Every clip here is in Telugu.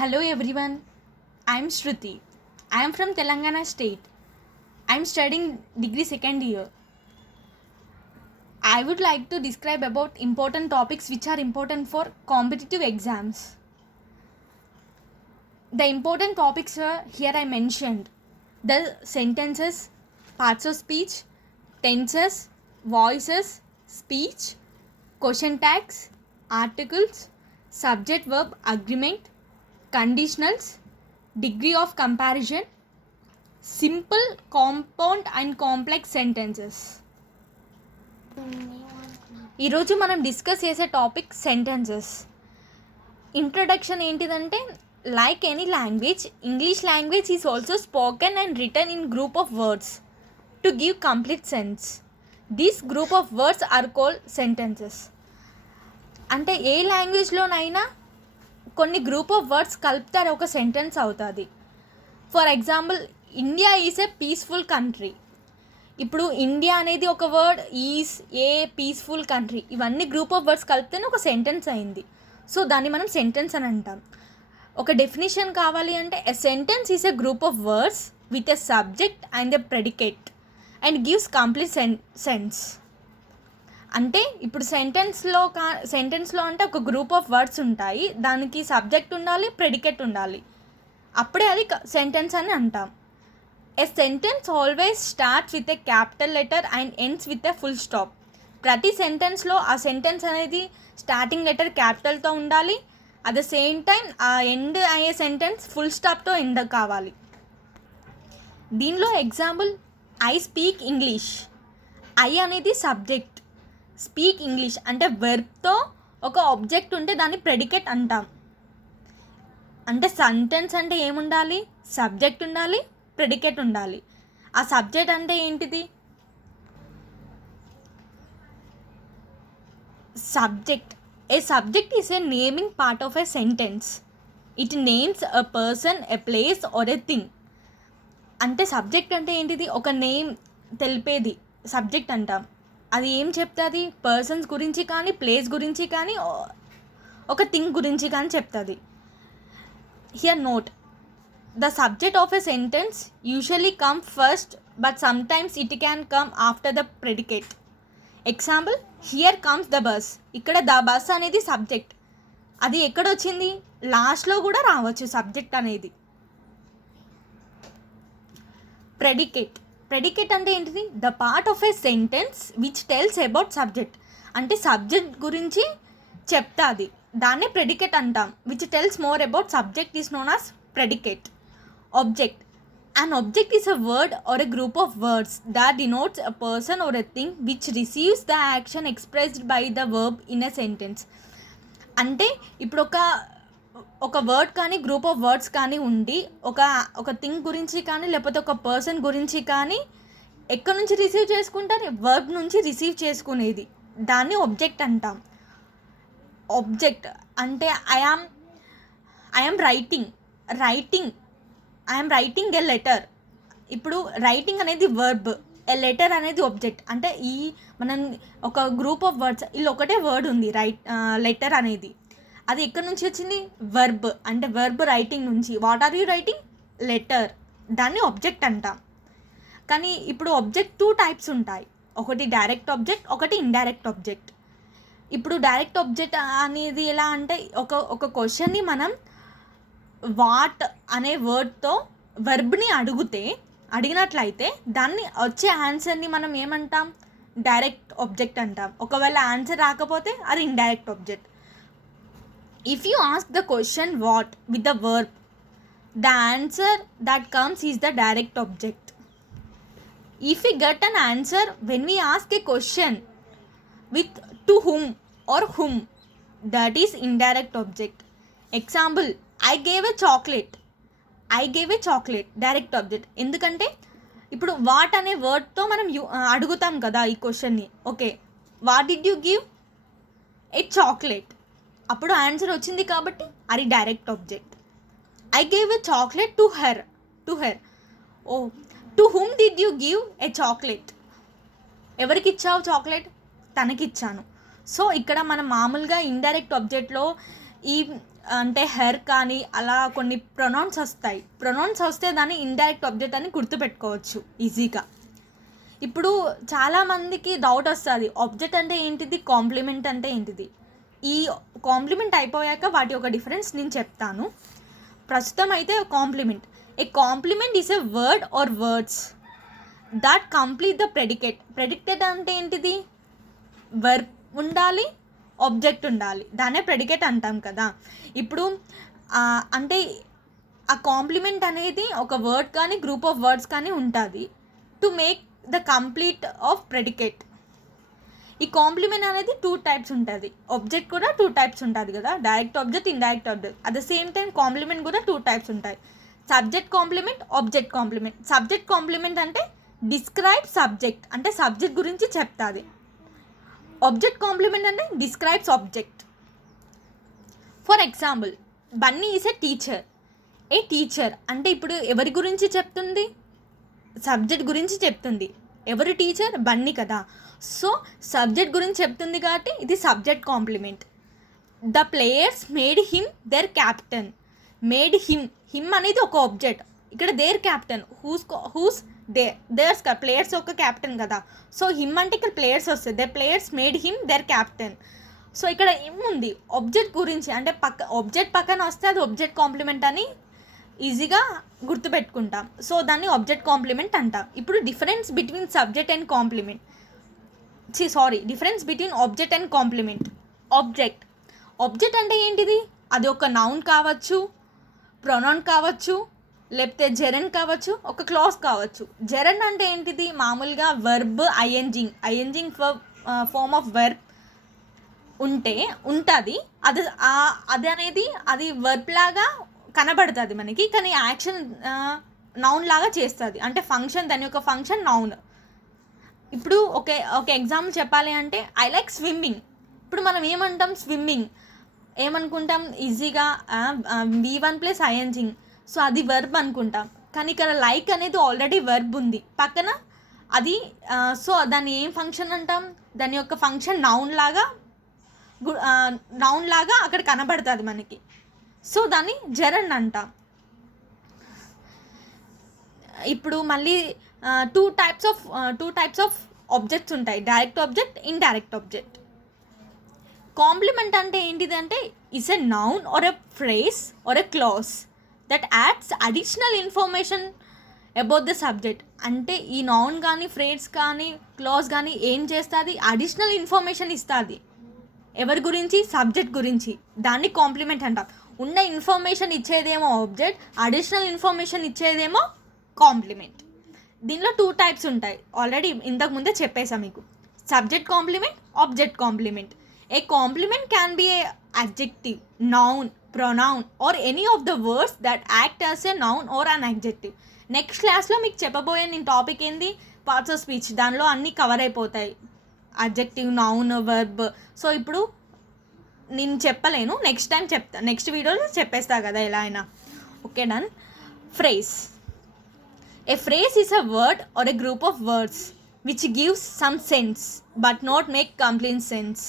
Hello everyone, I am Shruti. I am from Telangana state. I am studying degree second year. I would like to describe about important topics which are important for competitive exams. The important topics are here I mentioned: the sentences, parts of speech, tenses, voices, speech, question tags, articles, subject verb agreement, conditionals, degree of comparison, simple, compound and complex sentences. ఈరోజు మనం డిస్కస్ చేసే టాపిక్ సెంటెన్సెస్. ఇంట్రడక్షన్ ఏంటిదంటే, like any language, English language is also spoken and written in group of words to give complete sense. These group of words are called sentences. అంటే ఏ లాంగ్వేజ్లోనైనా కొన్ని గ్రూప్ ఆఫ్ వర్డ్స్ కలిపితే ఒక సెంటెన్స్ అవుతుంది. For example, India is a peaceful country. ఇప్పుడు ఇండియా అనేది ఒక word, is, A, peaceful country, ఇవన్నీ గ్రూప్ ఆఫ్ వర్డ్స్ కలిపితేనే ఒక సెంటెన్స్ అయింది. సో దాన్ని మనం సెంటెన్స్ అని అంటాం. ఒక డెఫినేషన్ కావాలి అంటే, a sentence is a group of words with a subject and a predicate and gives complete sense. అంటే ఇప్పుడు సెంటెన్స్లో అంటే ఒక గ్రూప్ ఆఫ్ వర్డ్స్ ఉంటాయి, దానికి సబ్జెక్ట్ ఉండాలి, ప్రెడికేట్ ఉండాలి, అప్పుడే అది సెంటెన్స్ అని అంటాం. A sentence always starts with a capital letter and ends with a full stop. ప్రతి సెంటెన్స్లో ఆ సెంటెన్స్ అనేది స్టార్టింగ్ లెటర్ క్యాపిటల్తో ఉండాలి, అట్ ద సేమ్ టైం ఆ ఎండ్ అయ్యే సెంటెన్స్ ఫుల్ స్టాప్తో ఎండ్ కావాలి. దీనిలో example, I speak English. I అనేది సబ్జెక్ట్, స్పీక్ ఇంగ్లీష్ అంటే వెర్బ్తో ఒక ఆబ్జెక్ట్ ఉంటే దాన్ని ప్రెడికేట్ అంటాం. అంటే సెంటెన్స్ అంటే ఏముండాలి? సబ్జెక్ట్ ఉండాలి, ప్రెడికేట్ ఉండాలి. ఆ సబ్జెక్ట్ అంటే ఏంటిది? Subject. A subject is a naming part of a sentence. It names a person, a place or a thing. అంటే సబ్జెక్ట్ అంటే ఏంటిది? ఒక నేమ్ తెలిపేది సబ్జెక్ట్ అంటాం. అది ఏం చెప్తుంది? పర్సన్స్ గురించి కానీ, ప్లేస్ గురించి కానీ, ఒక థింగ్ గురించి కానీ చెప్తుంది. Here note, the subject of a sentence usually comes first, but sometimes it can come after the predicate. Example, here comes the bus. ఇక్కడ ద బస్ అనేది సబ్జెక్ట్, అది ఎక్కడొచ్చింది? లాస్ట్లో కూడా రావచ్చు సబ్జెక్ట్ అనేది. ప్రెడికేట్ అంటే ఏంటిది? The part of a sentence which tells about subject. అంటే సబ్జెక్ట్ గురించి చెప్తాది, దాన్నే ప్రెడికేట్ అంటాం. Which tells more about subject is known as predicate. Object. An object is a word or a group of words that denotes a person or a thing which receives the action expressed by the verb in a sentence. అంటే ఇప్పుడు ఒక వర్డ్ కానీ, గ్రూప్ ఆఫ్ వర్డ్స్ కానీ ఉండి ఒక థింగ్ గురించి కానీ, లేకపోతే ఒక పర్సన్ గురించి కానీ ఎక్కడి నుంచి రిసీవ్ చేసుకుంటారు? వర్బ్ నుంచి రిసీవ్ చేసుకునేది, దాన్ని ఆబ్జెక్ట్ అంటాం. ఆబ్జెక్ట్ అంటే I am writing a letter. ఇప్పుడు రైటింగ్ అనేది వర్బ్, ఎ లెటర్ అనేది ఆబ్జెక్ట్. అంటే మనం ఒక గ్రూప్ ఆఫ్ వర్డ్స్, ఇలా ఒకటే వర్డ్ ఉంది లెటర్ అనేది, అది ఎక్కడి నుంచి వచ్చింది? వర్బ్. అంటే వర్బ్ రైటింగ్ నుంచి. What are you writing? Letter. దాన్ని ఆబ్జెక్ట్ అంటాం. కానీ ఇప్పుడు ఆబ్జెక్ట్ 2 టైప్స్ ఉంటాయి, ఒకటి డైరెక్ట్ ఆబ్జెక్ట్, ఒకటి ఇండైరెక్ట్ ఆబ్జెక్ట్. ఇప్పుడు డైరెక్ట్ ఆబ్జెక్ట్ అనేది ఎలా అంటే, ఒక క్వశ్చన్ని మనం వాట్ అనే వర్డ్తో వర్బ్ని అడిగినట్లయితే దాన్ని వచ్చే ఆన్సర్ని మనం ఏమంటాం? డైరెక్ట్ ఆబ్జెక్ట్ అంటాం. ఒకవేళ ఆన్సర్ రాకపోతే అది indirect object. If you ask the question what with the verb, the answer that comes is the direct object. If you get an answer when we ask a question with to whom or whom, that is indirect object. Example, I gave a chocolate. Direct object. ఎందుకంటే ఇప్పుడు వాట్ అనే వర్డ్తో మనం అడుగుతాం కదా ఈ క్వశ్చన్ని. Okay, what did you give? A chocolate. అప్పుడు ఆన్సర్ వచ్చింది కాబట్టి అది direct object. I gave a chocolate to her. Oh, to whom did you give a chocolate? ఎవరికి ఇచ్చావు చాక్లెట్? తనకిచ్చాను. సో ఇక్కడ మనం మామూలుగా ఇండైరెక్ట్ ఆబ్జెక్ట్లో ఈ అంటే హెర్ కానీ అలా కొన్ని ప్రొనౌన్స్ వస్తాయి. ప్రొనౌన్స్ వస్తే దాన్ని ఇండైరెక్ట్ ఆబ్జెక్ట్ అని గుర్తుపెట్టుకోవచ్చు ఈజీగా. ఇప్పుడు చాలామందికి డౌట్ వస్తుంది, ఆబ్జెక్ట్ అంటే ఏంటిది, కాంప్లిమెంట్ అంటే ఏంటిది. ఈ కాంప్లిమెంట్ అయిపోయాక వాటి యొక్క డిఫరెన్స్ నేను చెప్తాను. ప్రస్తుతం అయితే complement. A complement is a word or words that complete the predicate. Predicate అంటే ఏంటిది, వర్బ్ ఉండాలి, ఆబ్జెక్ట్ ఉండాలి, దాన్నే ప్రెడికేట్ అంటాం కదా. ఇప్పుడు అంటే ఆ కాంప్లిమెంట్ అనేది ఒక వర్డ్ కానీ గ్రూప్ ఆఫ్ వర్డ్స్ కానీ ఉంటుంది to make the complete of predicate. E complement అనేది 2 టైప్స్ ఉంటుంది. ఆబ్జెక్ట్ కూడా 2 టైప్స్ ఉంటుంది కదా, direct object, indirect object. At the same time complement కూడా 2 టైప్స్ ఉంటాయి, subject complement, object complement. Subject complement అంటే డిస్క్రైబ్ సబ్జెక్ట్, అంటే సబ్జెక్ట్ గురించి చెప్తుంది. ఆబ్జెక్ట్ కాంప్లిమెంట్ అంటే describes object. For example, Bunny is a teacher. A teacher అంటే ఇప్పుడు ఎవరి గురించి చెప్తుంది, సబ్జెక్ట్ గురించి చెప్తుంది. ఎవరు టీచర్, బన్నీ కదా. సో సబ్జెక్ట్ గురించి చెప్తుంది కాబట్టి ఇది subject complement. The players made him their captain. Made him అనేది ఒక ఆబ్జెక్ట్, ఇక్కడ their captain, whose theirs players ఒక క్యాప్టెన్ కదా. సో హిమ్ అంటే ఇక్కడ ప్లేయర్స్ వస్తుంది, they players made him their captain. So ఇక్కడ ఏముంది, ఆబ్జెక్ట్ గురించి, అంటే ఆబ్జెక్ట్ పక్కన వస్తే అది ఆబ్జెక్ట్ కాంప్లిమెంట్ అని ఈజీగా గుర్తుపెట్టుకుంటాం. సో దాన్ని ఆబ్జెక్ట్ కాంప్లిమెంట్ అంటాం. ఇప్పుడు difference between subject and complement, difference between object and complement. Object అంటే ఏంటిది, అది ఒక నౌన్ కావచ్చు, ప్రొనౌన్ కావచ్చు, లేకపోతే జెరన్ కావచ్చు, ఒక క్లాజ్ కావచ్చు. జెరన్ అంటే ఏంటిది, మామూలుగా వర్బ్ ఐఎన్జింగ్ ఫార్మ్ ఆఫ్ వర్బ్ ఉంటుంది. అది అనేది అది వర్బ్ లాగా కనబడుతుంది మనకి, కానీ యాక్షన్ నౌన్ లాగా చేస్తుంది. అంటే ఫంక్షన్, దాని యొక్క ఫంక్షన్ నౌన్. ఇప్పుడు ఒక ఎగ్జాంపుల్ చెప్పాలి అంటే ఐ లైక్ స్విమ్మింగ్. ఇప్పుడు మనం ఏమంటాం, స్విమ్మింగ్ ఏమనుకుంటాం ఈజీగా, V1 + ఐఎన్జింగ్. సో అది వర్బ్ అనుకుంటాం, కానీ ఇక్కడ లైక్ అనేది ఆల్రెడీ వర్బ్ ఉంది పక్కన అది. సో దాన్ని ఏం ఫంక్షన్ అంటాం, దాని యొక్క ఫంక్షన్ నౌన్ లాగా అక్కడ కనబడుతుంది మనకి. సో దాన్ని జెరన్ అంటాం. ఇప్పుడు మళ్ళీ టూ టైప్స్ ఆఫ్ ఆబ్జెక్ట్స్ ఉంటాయి, direct object, indirect object. Complement అంటే ఏంటిది అంటే is a noun or a phrase or a clause that adds additional information about the subject. అంటే ఈ నౌన్ కానీ ఫ్రేజ్ కానీ క్లాజ్ కానీ ఏం చేస్తుంది, అడిషనల్ ఇన్ఫర్మేషన్ ఇస్తుంది. ఎవరి గురించి, సబ్జెక్ట్ గురించి. దాన్ని కాంప్లిమెంట్ అంటాం. ఉన్న ఇన్ఫర్మేషన్ ఇచ్చేదేమో ఆబ్జెక్ట్, అడిషనల్ ఇన్ఫర్మేషన్ ఇచ్చేదేమో కాంప్లిమెంట్. దీనిలో 2 టైప్స్ ఉంటాయి, ఆల్రెడీ ఇంతకుముందే చెప్పేసాం మీకు, subject complement, object complement. A complement can be a adjective, noun, pronoun or any of the words that act as a noun or an adjective. Next క్లాస్లో మీకు చెప్పబోయే నేను టాపిక్ ఏంది, పార్ట్స్ ఆఫ్ స్పీచ్. దానిలో అన్నీ కవర్ అయిపోతాయి, అడ్జెక్టివ్, నౌన్, వర్బ్. సో ఇప్పుడు నేను చెప్పలేను, నెక్స్ట్ టైం చెప్తా, నెక్స్ట్ వీడియోలో చెప్పేస్తా కదా ఎలా అయినా. Okay, done. Phrase. A phrase is a word or a group of words which gives some sense but not make complete sense.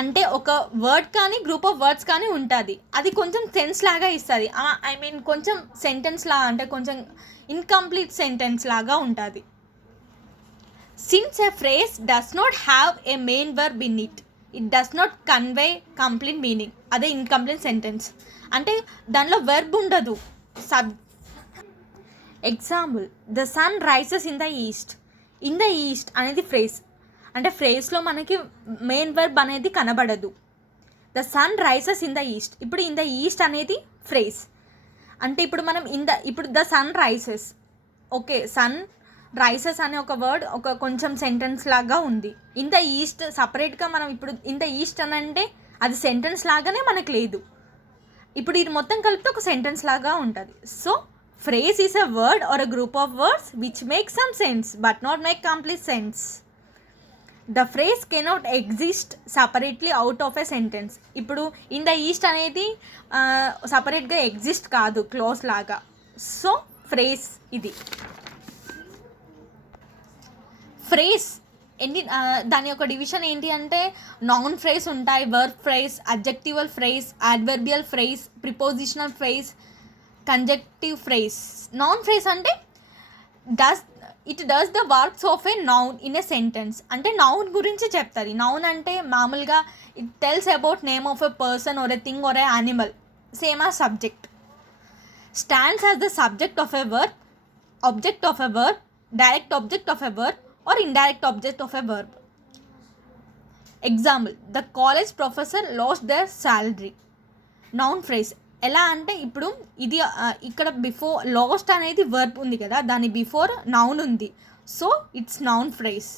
అంటే ఒక వర్డ్ కానీ గ్రూప్ ఆఫ్ వర్డ్స్ కానీ ఉంటుంది, అది కొంచెం సెన్స్ లాగా ఇస్తుంది. కొంచెం సెంటెన్స్ లాగా, అంటే కొంచెం ఇన్కంప్లీట్ సెంటెన్స్ లాగా ఉంటుంది. Since a phrase does not have a main verb in it does not convey complete meaning. అదే ఇన్కంప్లీట్ సెంటెన్స్, అంటే దానిలో వర్బ్ ఉండదు. Example, the sun rises in the east. In the east అనేది ఫ్రేజ్, అంటే ఫ్రేజ్లో మనకి మెయిన్ వర్బ్ అనేది కనబడదు. The sun rises in the east. ఇప్పుడు ఇన్ ద ఈస్ట్ అనేది ఫ్రేజ్, అంటే ఇప్పుడు మనం ఇప్పుడు the sun rises. Okay, sun rises అనే ఒక వర్డ్ ఒక కొంచెం సెంటెన్స్ లాగా ఉంది. ఇన్ ద ఈస్ట్ సపరేట్గా మనం ఇప్పుడు ఇన్ ద ఈస్ట్ అని అంటే అది సెంటెన్స్ లాగానే మనకు లేదు. ఇప్పుడు ఇది మొత్తం కలిపితే ఒక సెంటెన్స్ లాగా ఉంటుంది. So phrase is a word are a group of words which make some sense but not make complete sense. The phrase cannot exist separately out of a sentence. ఇప్పుడు ఇన్ ద ఈస్ట్ అనేది సపరేట్గా ఎగ్జిస్ట్ కాదు, క్లోజ్ లాగా. సో ఫ్రేజ్ ఇది. ఫ్రేజ్ దాని యొక్క డివిజన్ ఏంటి అంటే నౌన్ ఫ్రేజ్ ఉంటాయి, verb phrase, adjectival phrase, adverbial phrase, prepositional phrase, conjunctive phrase. Noun phrase అంటే it does the works of a noun in a sentence. అంటే నౌన్ గురించి చెప్తుంది. నౌన్ అంటే మామూలుగా it tells about name of a person or a thing or a animal, same ఆ subject. Stands as the subject of a verb, object of a verb, direct object of a verb or indirect object of a verb. Example, the college professor lost their salary. Noun phrase ఎలా అంటే ఇప్పుడు ఇది ఇక్కడ బిఫోర్ లాస్ట్ అనేది వర్బ్ ఉంది కదా, దాని బిఫోర్ నౌన్ ఉంది, సో ఇట్స్ నౌన్ ఫ్రేజ్.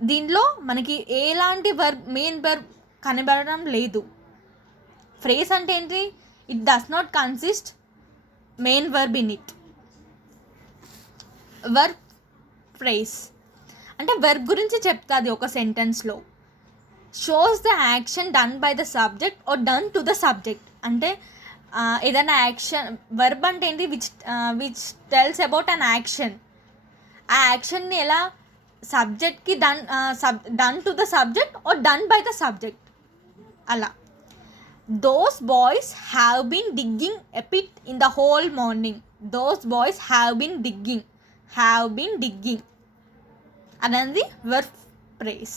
దీనిలో మనకి ఎలాంటి వర్బ్ మెయిన్ వర్బ్ కనబడడం లేదు. ఫ్రేజ్ అంటే ఏంటి? It does not consist main verb in it. Verb phrase అంటే వర్బ్ గురించి చెప్తుంది ఒక సెంటెన్స్లో. Shows the action done by the subject or done to the subject. అంటే ఏదైనా యాక్షన్, వర్బ్ అంటే ఏంటి? Which tells about an action. ఆ యాక్షన్ని ఎలా సబ్జెక్ట్కి done to the subject or done by the subject అలా. Those boys have been digging a pit in the whole morning. Those boys have been digging అనేది verb phrase.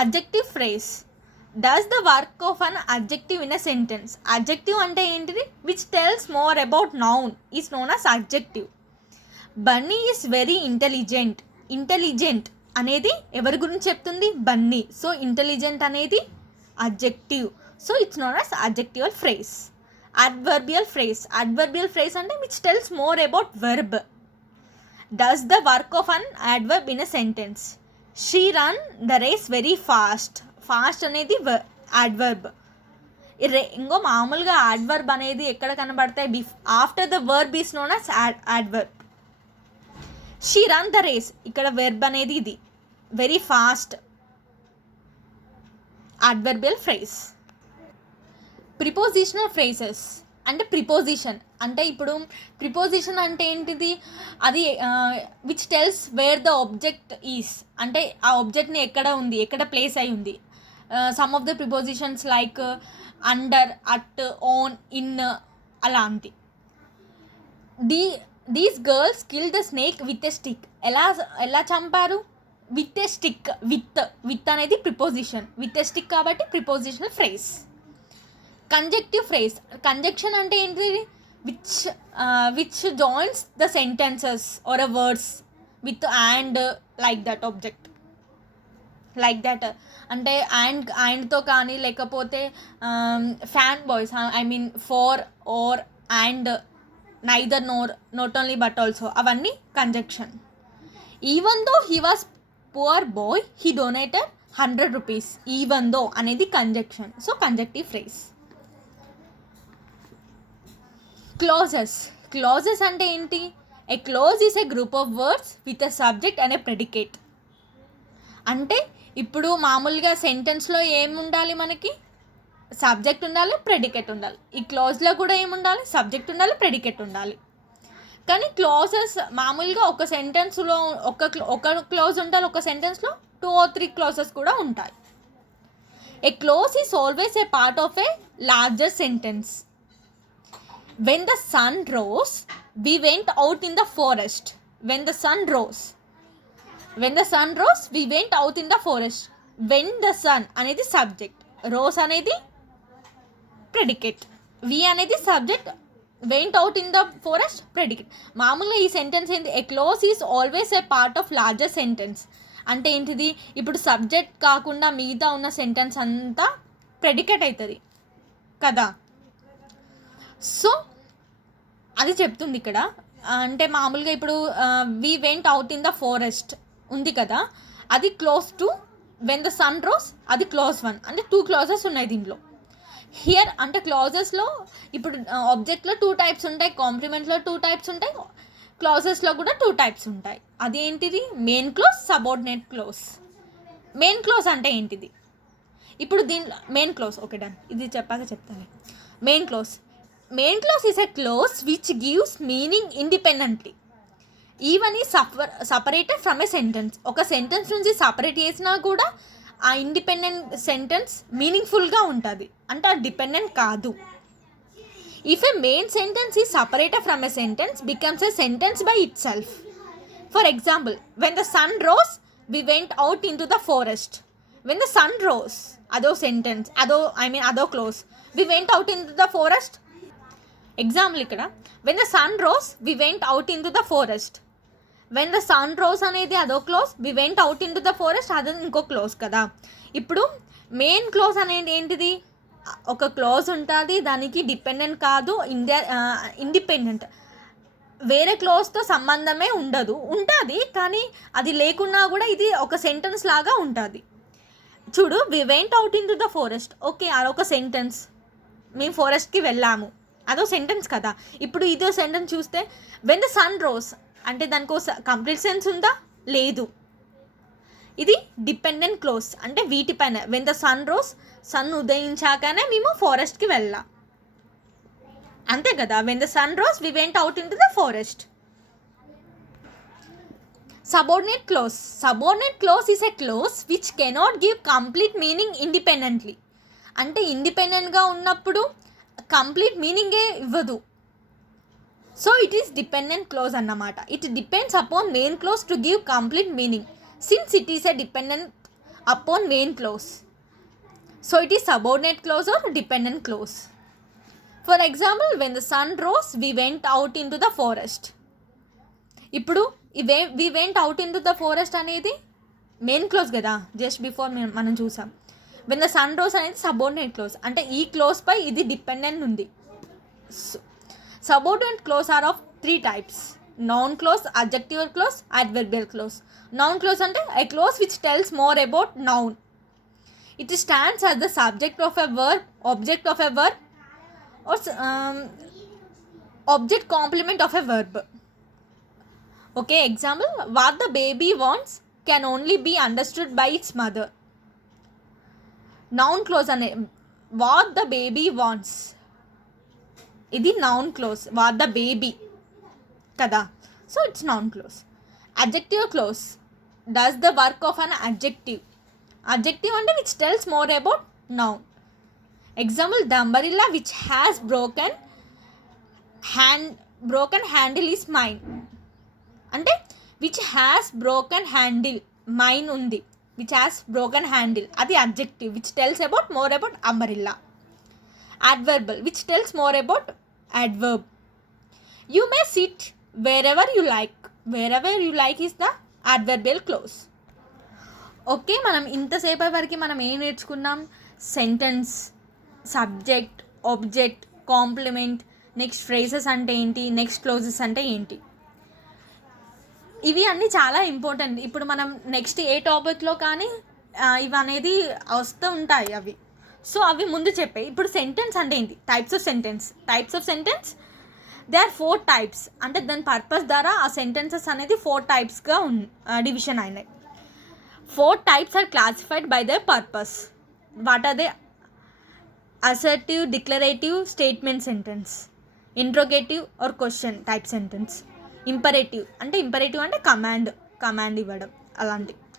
Adjective phrase does the work of an adjective in a sentence. Adjective అంటే ఏంటిది? Which tells more about noun is known as adjective. Bunny is very intelligent. Intelligent అనేది ఎవరి గురించి చెప్తుంది? బన్నీ. సో ఇంటెలిజెంట్ అనేది adjective, so it's known as adjectival phrase. Adverbial phrase. Adverbial phrase అంటే which tells more about verb. Does the work of an adverb in a sentence. She run the race very fast. Fast అనేది adverb. ఇంకో మామూలుగా adverb అనేది ఎక్కడ కనబడతాయి? After the verb is known as adverb. She run the race, ఇక్కడ verb అనేది ఇది very fast. Adverbial phrase. Prepositional phrases అంటే ప్రిపోజిషన్ అంటే ఇప్పుడు ప్రిపోజిషన్ అంటే ఏంటిది? అది which tells where the object is, అంటే ఆ ఆబ్జెక్ట్ని ఎక్కడ ఉంది, ఎక్కడ ప్లేస్ అయి ఉంది. Some of the prepositions like under, at, on, in అలాంటి. These girls kill the snake with a stick. ఎలా చంపారు? With a stick. విత్ అనేది ప్రిపోజిషన్, విత్ ఎ స్టిక్ కాబట్టి prepositional phrase. Conjunctive phrase. Conjunction అంటే ఏంటి? Which joins the sentences are a words with and like that object. Like that అంటే అండ్తో కానీ, లేకపోతే fan boys, I mean for, or, and, neither, nor, not only but also, అవన్నీ conjunction. Even though he was poor boy he donated 100 rupees. Even though అనేది conjunction, so conjunctive phrase. Clauses. Clauses అంటే ఏంటి? A clause is a group of words with a subject and a predicate. అంటే ఇప్పుడు మామూలుగా సెంటెన్స్లో ఏముండాలి? మనకి సబ్జెక్ట్ ఉండాలి, ప్రెడికేట్ ఉండాలి. ఈ క్లాజ్లో కూడా ఏముండాలి? సబ్జెక్ట్ ఉండాలి, ప్రెడికేట్ ఉండాలి. కానీ క్లాజెస్ మామూలుగా ఒక సెంటెన్స్లో ఒక క్లాజ్ ఉండాలి, ఒక సెంటెన్స్లో 2 or 3 క్లాజెస్ కూడా ఉంటాయి. A clause is always a part of a larger sentence. When the sun rose, we went out in the forest. When the sun rose, we went out in the forest. When the sun అనేది సబ్జెక్ట్, రోస్ అనేది ప్రెడికేట్, వి అనేది subject, went out in the forest predicate. మామూలుగా ఈ సెంటెన్స్ ఏంటి? A clause is always a part of larger sentence. అంటే ఏంటిది? ఇప్పుడు సబ్జెక్ట్ కాకుండా మిగతా ఉన్న సెంటెన్స్ అంతా ప్రెడికేట్ అవుతుంది కదా. సో అది చెప్తుంది ఇక్కడ. అంటే మామూలుగా ఇప్పుడు we went out in the forest ఉంది కదా, అది clause two when the sun rose, అది క్లాజ్ 1. అంటే 2 క్లాజెస్ ఉన్నాయి దీంట్లో. హియర్ అంటే క్లాజెస్లో ఇప్పుడు ఆబ్జెక్ట్లో 2 types ఉంటాయి, కాంప్లిమెంట్లో 2 types ఉంటాయి, క్లాజెస్లో కూడా 2 types ఉంటాయి. అదేంటిది? Main clause, subordinate clause. Main clause అంటే ఏంటిది? ఇప్పుడు దీంట్లో మెయిన్ క్లాజ్, ఓకే డన్, ఇది చెప్పాక చెప్తాను. Main clause is a clause which gives meaning independently. Even ఈ సపరేటెడ్ ఫ్రమ్ ఏ సెంటెన్స్. ఒక సెంటెన్స్ నుంచి సపరేట్ చేసినా కూడా ఆ ఇండిపెండెంట్ సెంటెన్స్ మీనింగ్ఫుల్గా ఉంటుంది, అంటే అది డిపెండెంట్ కాదు. If a main sentence is separated from a sentence becomes a sentence by itself. For example, when the sun rose we went out into the forest. When the sun rose అదో సెంటెన్స్, అదో clause. We went out into the forest. Example ఇక్కడ, when the sun rose we went out into the forest. When the sun rose అనేది అదో clause, we went out into the forest అదే ఇంకో క్లోజ్ కదా. ఇప్పుడు మెయిన్ క్లోజ్ అనేది ఏంటిది, ఒక క్లోజ్ ఉంటుంది, దానికి డిపెండెంట్ కాదు, ఇండిపెండెంట్, వేరే క్లోజ్తో సంబంధమే ఉండదు, ఉంటుంది కానీ అది లేకున్నా కూడా ఇది ఒక సెంటెన్స్ లాగా ఉంటుంది. చూడు, we went out into the forest, okay అదొక సెంటెన్స్, మేము ఫారెస్ట్కి వెళ్ళాము, అదో సెంటెన్స్ కదా. ఇప్పుడు ఇదో సెంటెన్స్ చూస్తే, వెన్ ద సన్ రోస్ అంటే దానికో కంప్లీట్ సెన్స్ ఉందా, లేదు, ఇది డిపెండెంట్ క్లోజ్, అంటే వీటిపైన. When the sun rose, sun ఉదయించాకనే మేము ఫారెస్ట్కి వెళ్ళాం, అంతే కదా. When the sun rose we went out into the forest. Subordinate clause. Subordinate clause is a clause which cannot give complete meaning independently. అంటే ఇండిపెండెంట్గా ఉన్నప్పుడు కంప్లీట్ మీనింగే ఇవ్వదు. So it is dependent clause అన్నమాట. It depends upon main clause to give complete meaning, since it is a dependent upon main clause. So it is subordinate clause or dependent clause. For example, when the sun rose we went out into the forest. ఇప్పుడు we went out into the forest అనేది మెయిన్ క్లోజ్ కదా, జస్ట్ బిఫోర్ మనం చూసాం. వెన్ ద సన్ రోస్ అనేది సబార్డినేట్ క్లోజ్, అంటే ఈ క్లోజ్ పై ఇది డిపెండెంట్ ఉంది. Subordinate clause are of 3 types: noun clause, adjective clause, adverbial clause. Noun clause ante a clause which tells more about noun. It stands as the subject of a verb, object of a verb, or object complement of a verb. Okay, example, what the baby wants can only be understood by its mother. Noun clause ane what the baby wants, ఇది noun clause, what the baby కదా, so it's noun clause. Adjective clause does the work of an adjective. Adjective అంటే which tells more about noun. Example, the umbrella which has broken handle is mine. అంటే which has broken handle, mine ఉంది, విచ్ హ్యాస్ బ్రోకెన్ హ్యాండిల్ అది adjective which tells about more about umbrella. Adverbial which tells more about adverb. You may sit wherever you like. Wherever you like is the adverbial clause. Okay, మనం ఇంతసేపు వరకు మనం ఏం నేర్చుకున్నాం? Sentence, subject, object, complement, next phrases అంటే ఏంటి, నెక్స్ట్ క్లోజెస్ అంటే ఏంటి, ఇవి అన్నీ చాలా ఇంపార్టెంట్. ఇప్పుడు మనం నెక్స్ట్ ఏ టాపిక్లో కానీ ఇవి అనేది వస్తూ ఉంటాయి అవి. సో అవి ముందు చెప్పే. ఇప్పుడు సెంటెన్స్ అంటే ఏంటి, types of sentence they are 4 types. అంటే దాని పర్పస్ ద్వారా ఆ సెంటెన్సెస్ అనేది 4 typesగా డివిజన్ అయినాయి. 4 types are classified by the purpose. What are they? Assertive, declarative, statement sentence, interrogative or question type sentence, imperative అంటే కమాండ్ ఇవ్వడం,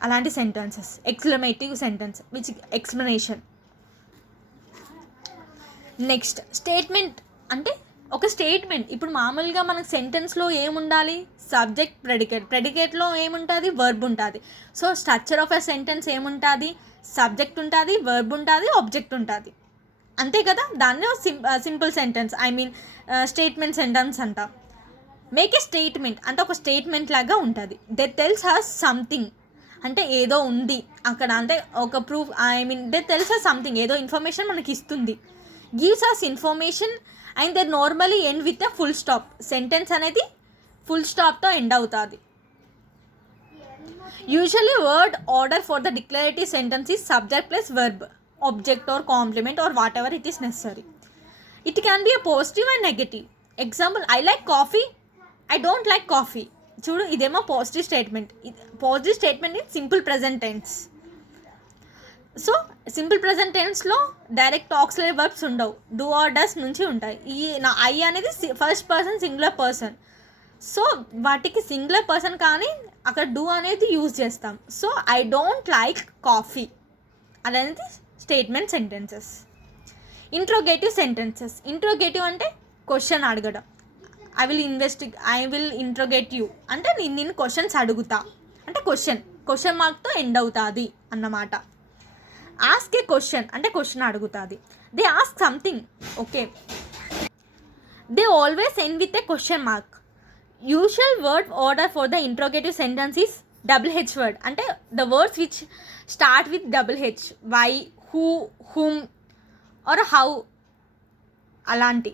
అలాంటి sentences, exclamative sentence which explanation. Next statement అంటే ఒక స్టేట్మెంట్. ఇప్పుడు మామూలుగా మనకు సెంటెన్స్లో ఏముండాలి, సబ్జెక్ట్, ప్రెడికేట్లో ఏముంటుంది, వర్బ్ ఉంటుంది. So structure of a sentence ఏముంటుంది, సబ్జెక్ట్ ఉంటుంది, వర్బ్ ఉంటుంది, ఆబ్జెక్ట్ ఉంటుంది, అంతే కదా. దాన్ని సింపుల్ సెంటెన్స్ స్టేట్మెంట్ సెంటెన్స్ అంటాం. మేక్ ఏ స్టేట్మెంట్ అంటే ఒక స్టేట్మెంట్ లాగా ఉంటుంది. దే టెల్స్ హస్ సంథింగ్ అంటే ఏదో ఉంది అక్కడ, అంటే ఒక proof, they tells us something, ఏదో ఇన్ఫర్మేషన్ మనకి ఇస్తుంది. Gives us information and they normally end with a full stop. Sentence అనేది ఫుల్ స్టాప్తో ఎండ్ అవుతుంది. Usually word order for the declarative sentence is subject plus verb, object or complement or whatever it is necessary. It can be a positive and negative. Example, I like coffee, I don't like coffee. చూడు, ఇదేమో positive statement. In simple present tense. So simple present టెన్స్లో డైరెక్ట్ ఆక్సిలరీ వర్బ్స్ ఉండవు, డూ ఆర్ డస్ నుంచి ఉంటాయి. ఐ అనేది first person singular person. So వాటికి సింగులర్ పర్సన్ కానీ అక్కడ డూ అనేది యూజ్ చేస్తాం. So I don't like coffee అనేది statement sentences. Interrogative sentences. Interrogative అంటే క్వశ్చన్ అడగడం. ఐ విల్ ఇంట్రోగేట్ యూ అంటే నేను క్వశ్చన్స్ అడుగుతా అంటే క్వశ్చన్ మార్క్తో ఎండ్ అవుతుంది అన్నమాట. ఆస్క్ ఏ క్వశ్చన్ అంటే క్వశ్చన్ అడుగుతుంది. They ask something, okay. They always end with a question mark. Usual word order for the interrogative sentence is WH word అంటే the words which start with WH. Why, who, whom or how అలాంటి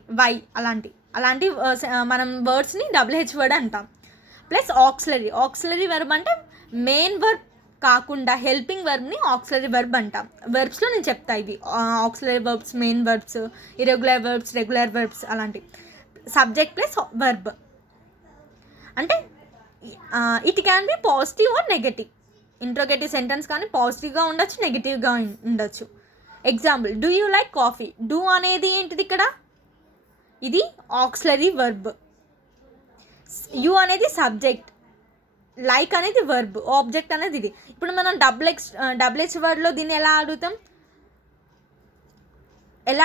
మనం వర్డ్స్ని WH వర్డ్ అంటాం. ప్లస్ ఆక్సిలరీ వర్బ్ అంటే మెయిన్ వర్బ్ కాకుండా హెల్పింగ్ వర్బ్ని ఆక్సిలరీ వర్బ్ అంటాం. వర్బ్స్లో నేను చెప్తా ఇవి auxiliary verbs, main verbs, irregular verbs, regular verbs అలాంటి. సబ్జెక్ట్ ప్లస్ వర్బ్ అంటే it can be positive or negative. Interrogative sentence కానీ పాజిటివ్గా ఉండొచ్చు, నెగిటివ్గా ఉండొచ్చు. Example, do you like coffee. Do అనేది ఏంటిది ఇక్కడ? ఇది ఆక్సిలరీ వర్బ్. యూ అనేది సబ్జెక్ట్, లైక్ అనేది వర్బ్, ఆబ్జెక్ట్ అనేది ఇది. ఇప్పుడు మనం WH వర్డ్లో దీన్ని ఎలా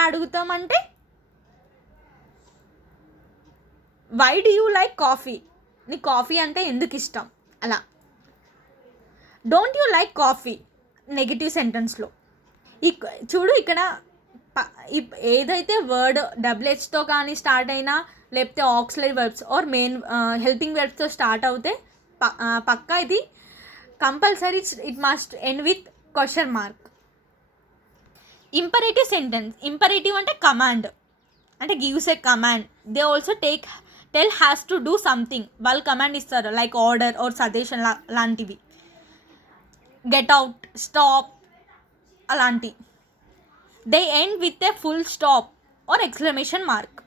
అడుగుతాం అంటే why do you like coffee, నీ కాఫీ అంటే ఎందుకు ఇష్టం అలా. Don't you like coffee negative సెంటెన్స్లో. చూడు ఇక్కడ ఏదైతే వర్డ్ WHతో కానీ స్టార్ట్ అయినా లేకపోతే auxiliary verbs or main helping వర్బ్స్తో స్టార్ట్ అవుతే పక్కా ఇది compulsory it must end with question mark. Imperative sentence. Imperative అంటే కమాండ్ అంటే gives a command. They also tell has to do something. వాళ్ళు కమాండ్ ఇస్తారు లైక్ ఆర్డర్ ఆర్ సజెషన్ లాంటివి. గెట్ అవుట్, స్టాప్ అలాంటి. They end with a full stop or exclamation mark.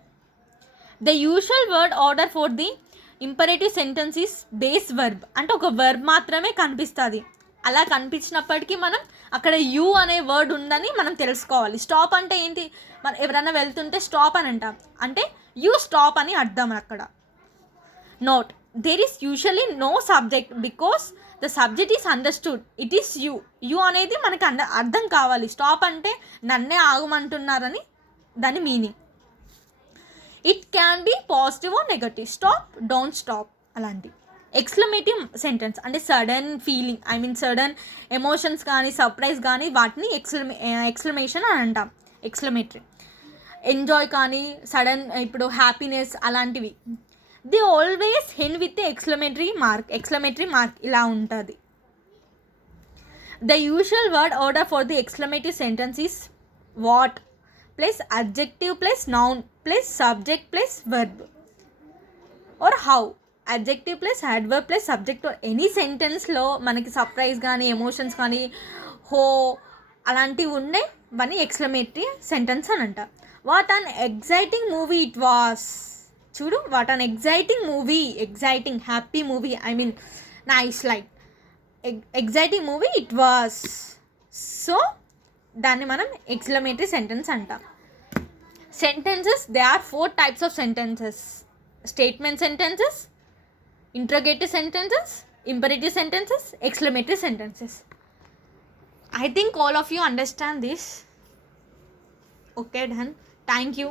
The usual word order for the imperative sentence is base verb అంటే ఒక వర్బ్ మాత్రమే కనిపిస్తుంది. అలా కనిపించినప్పటికీ మనం అక్కడ యూ అనే వర్డ్ ఉందని మనం తెలుసుకోవాలి. స్టాప్ అంటే ఏంటి? మనం ఎవరైనా వెళ్తుంటే స్టాప్ అని అంటాం అంటే యూ స్టాప్ అని అర్థం అక్కడ. Note, there is usually no subject because the subject is understood. It is you అనేది మనకి అర్థం కావాలి. స్టాప్ అంటే నన్నే ఆగమంటున్నారని దాని meaning. It can be positive or negative. Stop, don't stop అలాంటి. ఎక్స్క్లమేటివ్ సెంటెన్స్ అంటే సడన్ ఫీలింగ్, సడన్ ఎమోషన్స్ కానీ సర్ప్రైజ్ కానీ వాటిని ఎక్స్క్లమేషన్ అని అంటాం. ఎక్స్క్లమేటరీ. ఎంజాయ్ కానీ సడన్ ఇప్పుడు హ్యాపీనెస్ అలాంటివి. They always end with exclamatory mark ఇలా ఉంటుంది. The usual word order for the exclamative sentence is what plus adjective plus noun plus subject plus verb or how. Adjective plus adverb plus subject any సెంటెన్స్లో మనకి సర్ప్రైజ్ కానీ ఎమోషన్స్ కానీ హో అలాంటివి ఉన్నాయి వన్నీ ఎక్స్క్లమేటరీ సెంటెన్స్ అని అంట. What an exciting movie it was. చూడు, what an exciting movie, exciting happy movie nice like exciting movie it was. So దాన్ని మనం ఎక్స్క్లమేటరీ సెంటెన్స్ అంటాం. Sentences, they are 4 types of sentences. Statement sentences, interrogative sentences, imperative sentences, exclamatory sentences. I think all of you understand this. Okay, done. Thank you.